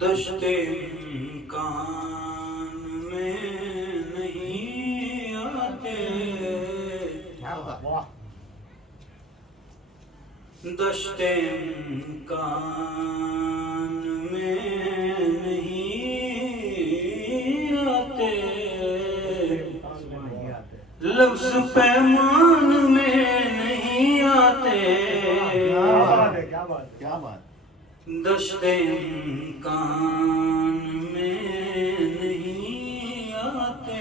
दश्ते कान में नहीं आते, दश्ते कान में नहीं आते, लफ्ज़ पैमान में नहीं आते, क्या बात दश्ते कान में नहीं आते।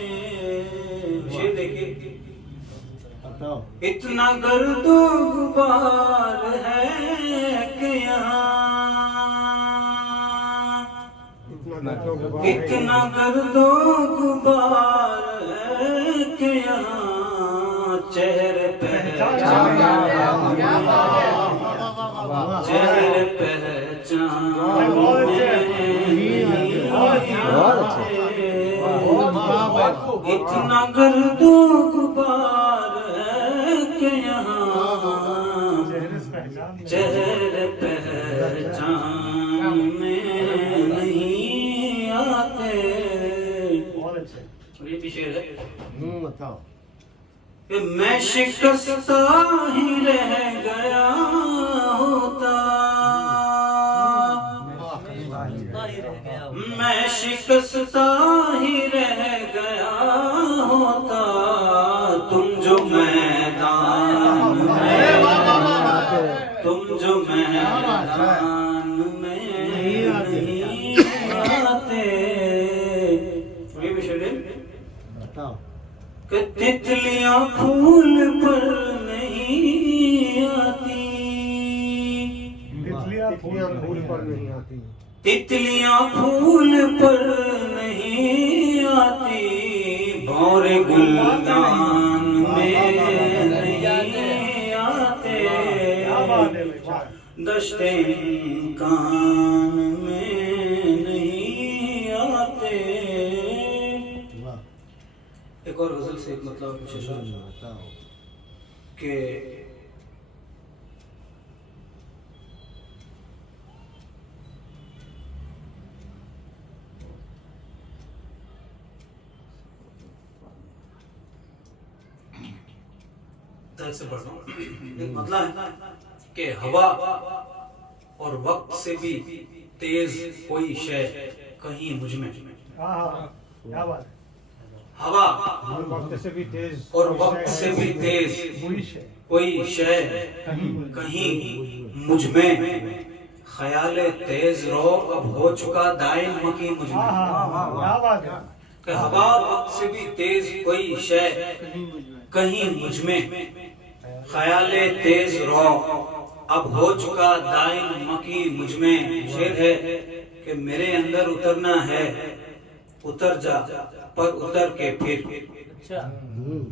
ये देखिए, बताओ। इतना गर्दो गुबार है कि यहाँ, इतना गर्दो गुबार है कि यहाँ चेहरे पे चेहरे पहचान इतना गर्दो गुबार है कि यहाँ चेहरे पहचान में नहीं आते। ये भी शेर है बताओ। कि मैं शिकस्ता ही रह गया होता, मैं शिकस्ता ही रह गया होता, तुम जो मैदान में, तुम जो मैदान में नहीं आते। ये भी शेर है बताओ। कि तितलियां फूल पर नहीं आती, तितलियां फूल पर नहीं आती, तितलियां फूल पर नहीं आती, भौरे गुलदान में नहीं आते, दश्ते कान में नहीं आते। एक और गजल से एक मतलब कुछ बताओ। कि से पढ़ रहा हूं। एक मतलब है कि हवा और वक्त से भी तेज कोई शय कहीं मुझ में, क्या बात है। हवा वक्त से भी तेज और वक्त से भी तेज कोई शय कहीं मुझ में, ख्याले तेज रो अब हो चुका दायम मकी मुझ में। कि हवा और वक्त से भी तेज कोई शय कहीं मुझ में, ख्याले तेज रो अब हो चुका दायम मकी मुझ में। शेर है कि मेरे अंदर उतरना है, उतर जा पर उतर के फिर,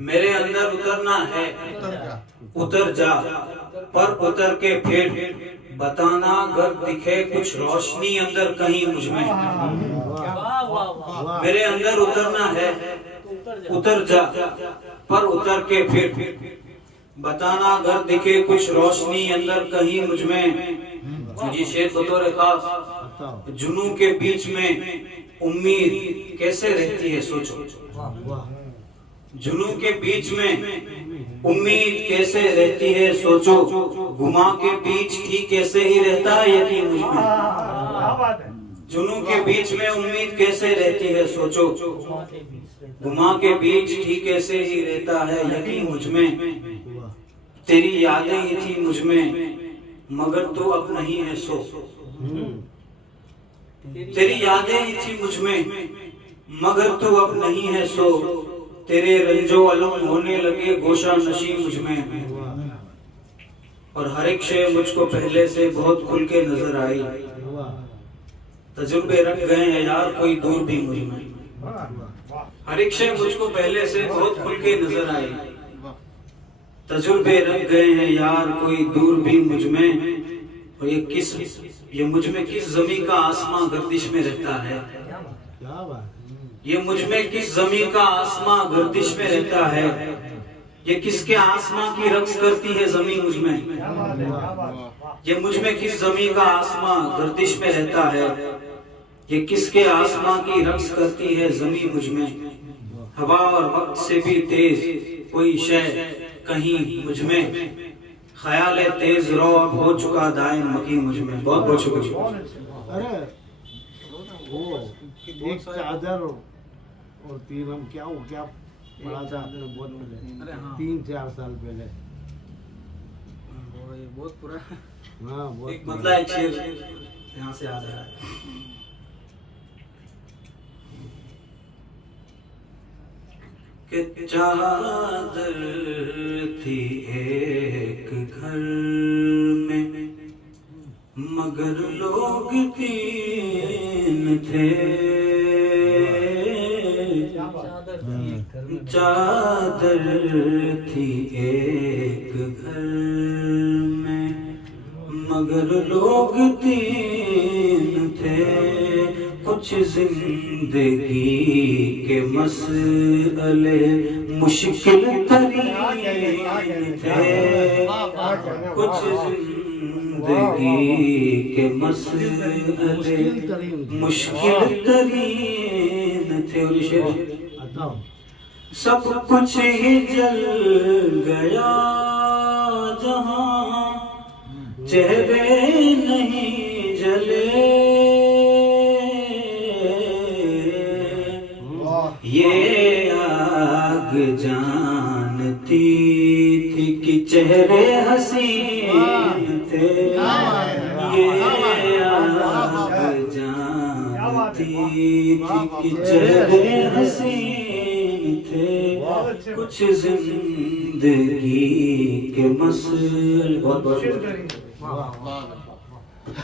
मेरे अंदर उतरना है, उतर जा पर उतर के फिर, बताना अगर दिखे कुछ रोशनी अंदर कहीं मुझ में। मेरे अंदर उतरना है, उतर जा पर उतर के फिर, बताना अगर दिखे कुछ रोशनी अंदर कहीं मुझ में। जी शेर बतौर खास, जुनू के बीच में उम्मीद कैसे रहती है सोचो, जुनू के बीच में उम्मीद कैसे रहती है सोचो, गुमा के बीच ही कैसे ही रहता है यकीन मुझ में। जुनू के बीच में उम्मीद कैसे रहती है सोचो, गुमा के बीच ही कैसे ही रहता है यकीन मुझ में। तेरी यादें ही थी मुझ में मगर तू अब नहीं है सो, तेरी यादें ही थी मुझ में मगर तू अब नहीं है सो, तेरे रंजो अलम होने लगे गोशा नशी मुझ में। और हर एक शय मुझको पहले से बहुत खुल के नजर आई, तजुर्बे रख गए हैं यार कोई दूर भी मुझ में। हर एक शय मुझको पहले से बहुत खुल के नजर आई, तजुर्बे रख गए हैं यार कोई दूर भी मुझ में। और ये मुझ में किस जमीन का आसमां गर्दिश में रहता है, ये मुझ में किस जमीन का आसमां गर्दिश में रहता है, ये किसके आसमां की रक्स करती है जमीन मुझ में। ये मुझ में किस जमीन का आसमां गर्दिश में रहता है, ये किसके आसमां की रक्स करती है जमी मुझ में, हवा और वक्त से भी तेज कोई शय कहीं मुझ में, ख्याल तेज रो अब हो चुका दायम मकी मुझ में। बहुत बहुत शुक्रिया। अरे वो एक चादर और तीन हम क्या पढ़ा था बहुत पहले, 3-4 साल पहले। बहुत पूरा हाँ बहुत एक मतलब एक शेर यहाँ से आ रहा है। कि चादर थी एक घर में मगर लोग तीन थे, चादर थी एक घर में मगर लोग तीन थे, कुछ जिंदगी के मसले मुश्किल तरीन थे, कुछ जिंदगी के मसले मुश्किल तरीन थे। और ये शेर सब कुछ ही जल गया जहां चेहरे नहीं जले, ये आग जानती थी कि चेहरे हसीन थे, ये आग जानती थी कि चेहरे हसीन थे, कुछ जिंदगी के मसले। बहुत बहुत